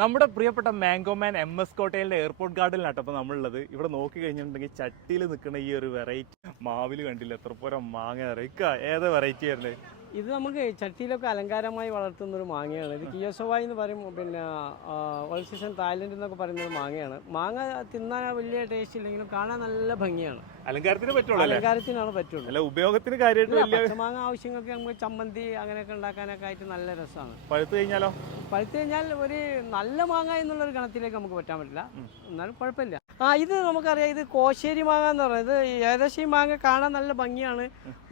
നമ്മുടെ പ്രിയപ്പെട്ട മാംഗോ മാൻ MS കോട്ടയിലെ airport ഗാർഡനിലാട്ടോ അപ്പോൾ നമ്മളുള്ളത്. ഇവിടെ നോക്കി കഴിഞ്ഞിട്ടുണ്ടെങ്കിൽ ചട്ടിയിൽ നിൽക്കുന്ന ഈ ഒരു വെറൈറ്റി മാവിൽ കണ്ടില്ല എത്ര പോരം മാങ്ങ അറിയിക്കുക. ഏതാ വെറൈറ്റി ആയിരുന്നത്? ഇത് നമുക്ക് ചട്ടിയിലൊക്കെ അലങ്കാരമായി വളർത്തുന്ന ഒരു മാങ്ങയാണ്. ഇത് കിയോസോവായി എന്ന് പറയും. പിന്നെ ഓൾ സീസൺ തായ്ലൻഡ് എന്നൊക്കെ പറയുന്ന ഒരു മാങ്ങയാണ്. മാങ്ങ തിന്നാൻ വലിയ ടേസ്റ്റ് ഇല്ലെങ്കിലും കാണാൻ നല്ല ഭംഗിയാണ്. അലങ്കാരത്തിന് പറ്റുള്ളൂ, അലങ്കാരത്തിനാണ് പറ്റുള്ളൂ. അല്ല ഉപയോഗത്തിന് കാര്യമായിട്ട് മാങ്ങ ആവശ്യങ്ങൾക്ക് നമുക്ക് ചമ്മന്തി അങ്ങനെയൊക്കെ ഉണ്ടാക്കാനൊക്കെ ആയിട്ട് നല്ല രസമാണ്. പഴുത്ത് കഴിഞ്ഞാലോ? പഴുത്ത് കഴിഞ്ഞാൽ ഒരു നല്ല മാങ്ങ എന്നുള്ളൊരു ഗണത്തിലേക്ക് നമുക്ക് പറ്റാൻ പറ്റില്ല, എന്നാലും കുഴപ്പമില്ല. ഇത് നമുക്കറിയാം, ഇത് കോശ്ശേരി മാങ്ങ എന്ന് പറയുന്നത്. ഏകദേശം ഈ മാങ്ങ കാണാൻ നല്ല ഭംഗിയാണ്.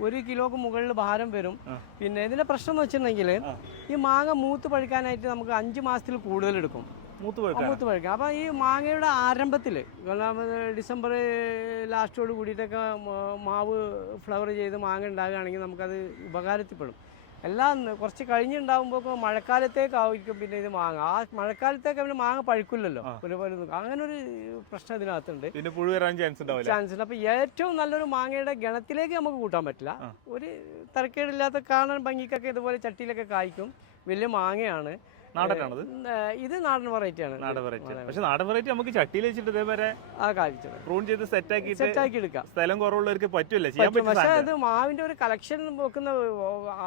1 കിലോക്ക് മുകളിൽ ഭാരം വരും. പിന്നെ ഇതിന്റെ പ്രശ്നം എന്ന് വെച്ചിട്ടുണ്ടെങ്കിൽ ഈ മാങ്ങ മൂത്ത് പഴുക്കാനായിട്ട് നമുക്ക് 5 മാസത്തിൽ കൂടുതൽ എടുക്കും മൂത്ത് പഴുക്കാൻ. അപ്പം ഈ മാങ്ങയുടെ ആരംഭത്തിൽ ഡിസംബർ ലാസ്റ്റോട് കൂടിയിട്ടൊക്കെ മാവ് ഫ്ലവർ ചെയ്ത് മാങ്ങ ഉണ്ടാകുകയാണെങ്കിൽ നമുക്കത് ഉപകാരത്തിൽപ്പെടും. എല്ലാം കുറച്ച് കഴിഞ്ഞുണ്ടാകുമ്പോൾ മഴക്കാലത്തേക്കായിരിക്കും പിന്നെ ഇത് മാങ്ങ. ആ മഴക്കാലത്തേക്ക് പിന്നെ മാങ്ങ പഴുക്കില്ലല്ലോ, അങ്ങനെ ഒരു പ്രശ്നം ഇതിനകത്തുണ്ട്. ചാൻസ് ഉണ്ട്. അപ്പൊ ഏറ്റവും നല്ലൊരു മാങ്ങയുടെ ഗണത്തിലേക്ക് നമുക്ക് കൂട്ടാൻ പറ്റില്ല. ഒരു തരക്കേടില്ലാത്ത കാണാൻ ഭംഗിക്കൊക്കെ ഇതുപോലെ ചട്ടിയിലൊക്കെ കായ്ക്കും. വലിയ മാങ്ങയാണ്. ഇത് നാടൻ വെറൈറ്റിയാണ്. പക്ഷെ നാടൻ വെറൈറ്റി നമുക്ക് ചട്ടിയിൽ വെച്ചിട്ട് ഇതേവരെ പ്രൂൺ ചെയ്ത് സെറ്റാക്കി എടുക്കാം. സ്ഥലം കുറവുള്ളവർക്ക് പറ്റില്ല. പക്ഷെ അത് മാവിന്റെ ഒരു കളക്ഷൻ വെക്കുന്ന,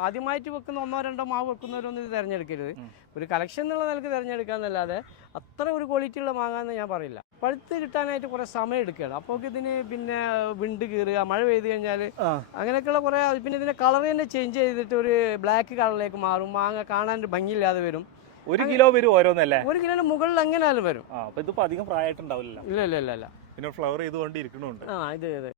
ആദ്യമായിട്ട് വെക്കുന്ന 1-2 മാവ് വെക്കുന്നവരൊന്നും ഇത് തിരഞ്ഞെടുക്കരുത്. ഒരു കളക്ഷൻ എന്നുള്ള നിലക്ക് തിരഞ്ഞെടുക്കാന്നല്ലാതെ അത്ര ഒരു ക്വാളിറ്റി ഉള്ള മാങ്ങാന്ന് ഞാൻ പറയില്ല. പഴുത്ത് കിട്ടാനായിട്ട് കുറെ സമയം എടുക്കുകയാണ്. അപ്പോൾ ഇതിന് പിന്നെ വിണ്ട് കീറുക, മഴ പെയ്ത് കഴിഞ്ഞാൽ അങ്ങനെയൊക്കെയുള്ള കുറെ, പിന്നെ ഇതിന്റെ കളർ തന്നെ ചേഞ്ച് ചെയ്തിട്ട് ഒരു ബ്ലാക്ക് കളറിലേക്ക് മാറും. മാങ്ങ കാണാൻ ഭംഗിയില്ലാതെ വരും. 1 കിലോ വരും ഓരോന്നല്ലേ? 1 കിലോന് മുകളിൽ എങ്ങനെയാലും വരും. ഇതിപ്പോ അധികം പ്രായമായിട്ടുണ്ടാവില്ല. ഇല്ല. പിന്നെ ഫ്ലവർ ചെയ്തുകൊണ്ട് ഇരിക്കണുണ്ട്. ഇത്